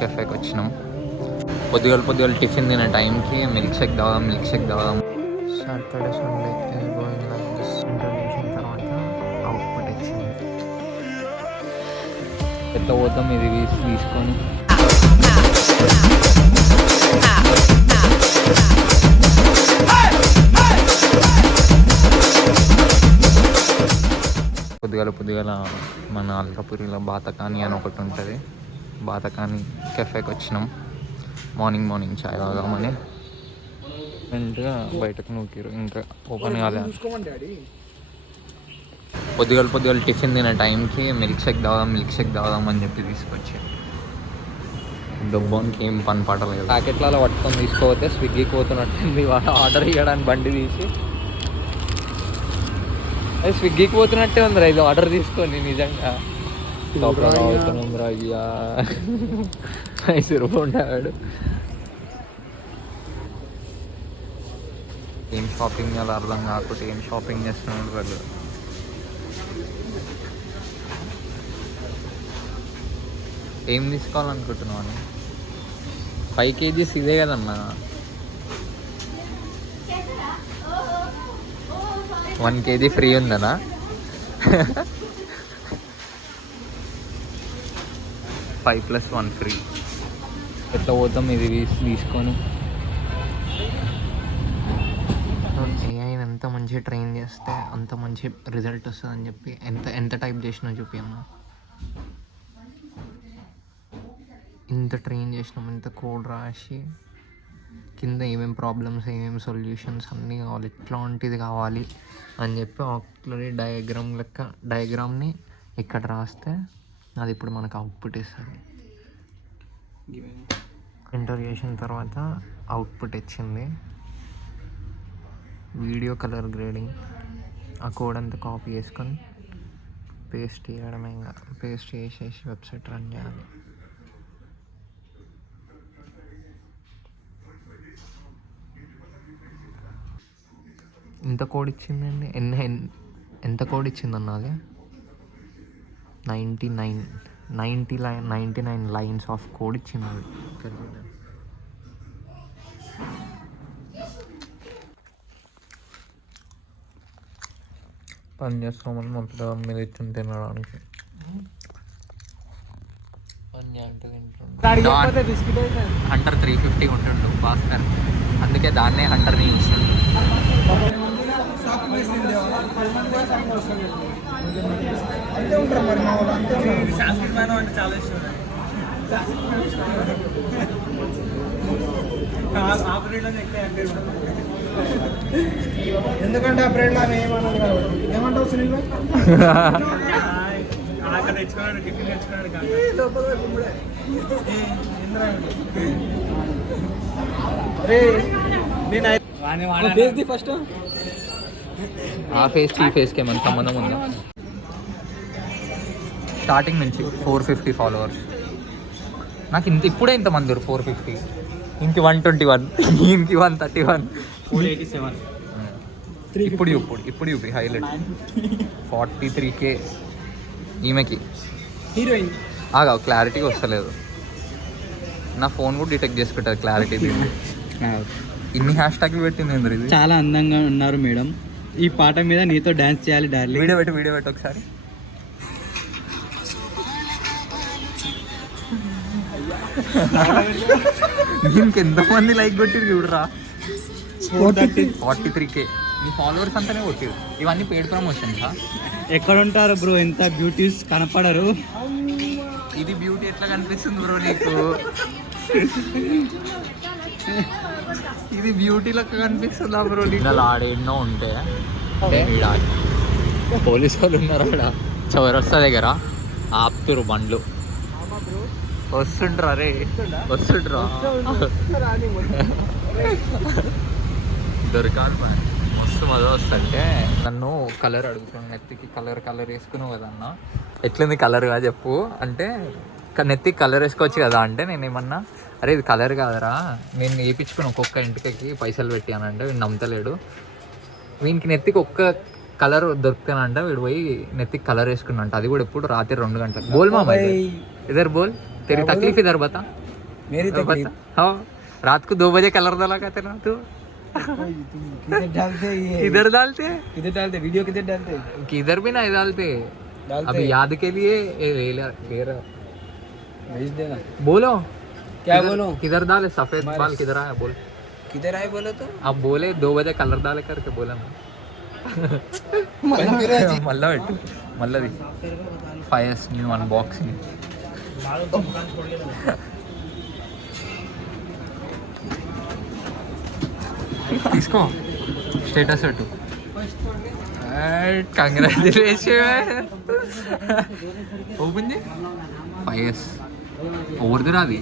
కెఫేకి వచ్చినాం. పొద్దుగాల టిఫిన్ తినే టైంకి మిల్క్ షేక్ తాగుదాం. Saturday Sunday going like this. Interview చేసిన తర్వాత అవుట్పుట్ ఇచ్చింది. ఎట్లా పోతాం ఇది తీసుకొని. పొద్దుగాల మన అల్కాపురిలో బాతకాని అని ఒకటి ఉంటుంది. బాతకాని కెఫేకి వచ్చినాం. మార్నింగ్ చాయ్ తాగామని వెంటగా బయటకు నూకిరు. ఇంకా ఓపెన్ కాలే. పొద్దుగాల టిఫిన్ తినే టైంకి మిల్క్ షేక్ తాగుదాం అని చెప్పి తీసుకొచ్చారు. డబ్బానికి ఏం పని పడలేదు. ప్యాకెట్లలో పట్టుకొని తీసుకోపోతే స్విగ్గీకి పోతున్నట్టుంది. ఆర్డర్ ఇవ్వడానికి బండి తీసి అది స్విగ్గీకి పోతున్నట్టే ఉంది. ఇది ఆర్డర్ తీసుకొని నిజంగా అవుతున్నాం రాయ్యా ఉంటాడు. ఏం షాపింగ్ అలా అర్థం కాకపోతే ఏం షాపింగ్ చేస్తున్నాడు వాళ్ళు. ఏం తీసుకోవాలనుకుంటున్నాను? 5 kgs ఇదే కదన్నా. 1 kg ఫ్రీ ఉందనా? Five plus 1 free. ఎట్లా పోతాం ఇది తీసుకొని. ఏఐని ఎంత మంచిగా ట్రైన్ చేస్తే అంత మంచి రిజల్ట్ వస్తుంది అని చెప్పి ఎంత టైప్ చేసినా చూపి అన్న. ఇంత ట్రైన్ చేసినాం, ఇంత కోడ్ రాసి కింద ఏమేమి ప్రాబ్లమ్స్, ఏమేమి సొల్యూషన్స్ అన్నీ కావాలి, ఎట్లాంటిది కావాలి అని చెప్పి ఆక్చువల్లీ డయాగ్రామ్ని ఇక్కడ రాస్తే అది ఇప్పుడు మనకు అవుట్పుట్ ఇస్తుంది. ఎంటర్ చేసిన తర్వాత అవుట్పుట్ ఇచ్చింది. Video colour grading. ఆ కోడ్ అంతా కాపీ చేసుకొని పేస్ట్ చేయడమే. ఇంకా పేస్ట్ చేసేసి వెబ్సైట్ రన్ చేయాలి. ఇంత కోడ్ ఇచ్చిందండి. ఎంత కోడ్ ఇచ్చిందన్న? అది 99 లైన్స్ ఆఫ్ కోడ్ ఇచ్చింది. అది పని చేస్తామని మొత్తం మీద ఇచ్చింది తినడానికి. హంటర్ 350 ఉంటుండు భాస్కర్, అందుకే దాన్నే హంటర్ని ఇచ్చాడు. ఎందుకంటే ఆ బ్రెడ్ లాగా ఏమన్నా ఏమంటావు సునీల్? అక్కడ తెచ్చుకున్నాడు, టిఫిన్ తెచ్చుకున్నాడు. ఫస్ట్ ఆ ఫేస్కి ఈ ఫేస్కి ఏమైనా సంబంధం ఉందా? స్టార్టింగ్ నుంచి 450 ఫాలోవర్స్. నాకు ఇప్పుడే ఇంతమంది 450. ఇంకి 121, ఇంకి 131, 487. ఇప్పుడు చూపి హైలైట్ 43K ఈమెకి. హీరోయిన్ ఆగా క్లారిటీగా వస్తలేదు. నా ఫోన్ కూడా డిటెక్ట్ చేసుకుంటారు క్లారిటీ. ఇన్ని హ్యాష్ ట్యాగ్లు పెట్టింది ఏంద్ర ఇది? చాలా అందంగా ఉన్నారు మేడం, ఈ పాట మీద నీతో డాన్స్ చేయాలి డార్లింగ్. వీడియో పెట్టు ఒకసారి. దీనికి ఎంతమంది లైక్ కొట్టిరు చూడరా. 43K. నీ ఫాలోవర్స్ అంతానే కొట్టిరు. ఇవన్నీ పెయిడ్ ప్రమోషన్స్. ఎక్కడ ఉంటారు బ్రో? ఎంత బ్యూటీస్ కనపడరు. ఇది బ్యూటీ ఎట్లా కనిపిస్తుంది బ్రో నీకు? ఇది బ్యూటీ లెక్క కనిపిస్తుందా బ్రో నీకు? ఇలా ఆడేన్నో ఉంటే పోలీసు వాళ్ళు ఉన్నారు ఆడ చౌరస్తా దగ్గర. ఆపుతురు బండ్లు. వస్తుండ్రా దొరకాలి మస్తు మజా వస్తుంటే. నన్ను కలర్ అడుగుతున్నాను, నెత్తికి కలర్ వేసుకున్నావు కదా అన్న, ఎట్లుంది కలర్గా చెప్పు అంటే, నెత్తికి కలర్ వేసుకోవచ్చు కదా అంటే, నేను ఏమన్నా అరే ఇది కలర్ కాదరా, నేను వేయించుకుని ఒక్కొక్క ఇంటికి పైసలు పెట్టానంటే వీడు నమ్మతలేడు. వీనికి నెత్తికి ఒక్క కలర్ దొరుకుతానంట, వీడు పోయి నెత్తికి కలర్ వేసుకున్నాంట. అది కూడా ఎప్పుడు రాత్రి 2 గంటలకు. బోల్ మామ ఇదర్ బోల్, तेरी तकलीफ इधर बता. मेरी तकलीफ हाँ रात को 2 बजे कलर डाला करते ना तू किधर डालते ये किधर डालते किधर डालते वीडियो किधर डालते किधर भी नहीं डालते डालते अभी याद के लिए ले रहा भेज देना बोलो क्या किधर- बोलो किधर डाले सफेद बाल किधर आया बोल किधर आए बोलो तो अब बोले 2 बजे कलर डाले करके बोला ना మళ్ళా పెట్టు మళ్ళీ 5S న్యూ అన్బాక్సింగ్ తీసుకో స్టేటస్ పెట్టు కంగ్రాచులేషన్ ఓపెన్ 5S ఎవరిది రాది